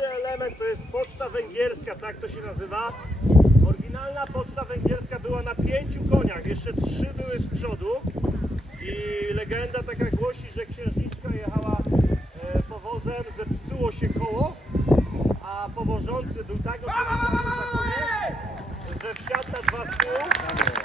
Pierwszy element to jest poczta węgierska, tak to się nazywa. Oryginalna poczta węgierska była na pięciu koniach, jeszcze trzy były z przodu. I legenda taka głosi, że księżniczka jechała e, powozem, zepsuło się koło, a powożący był tak, że wsiadł na dwa stół.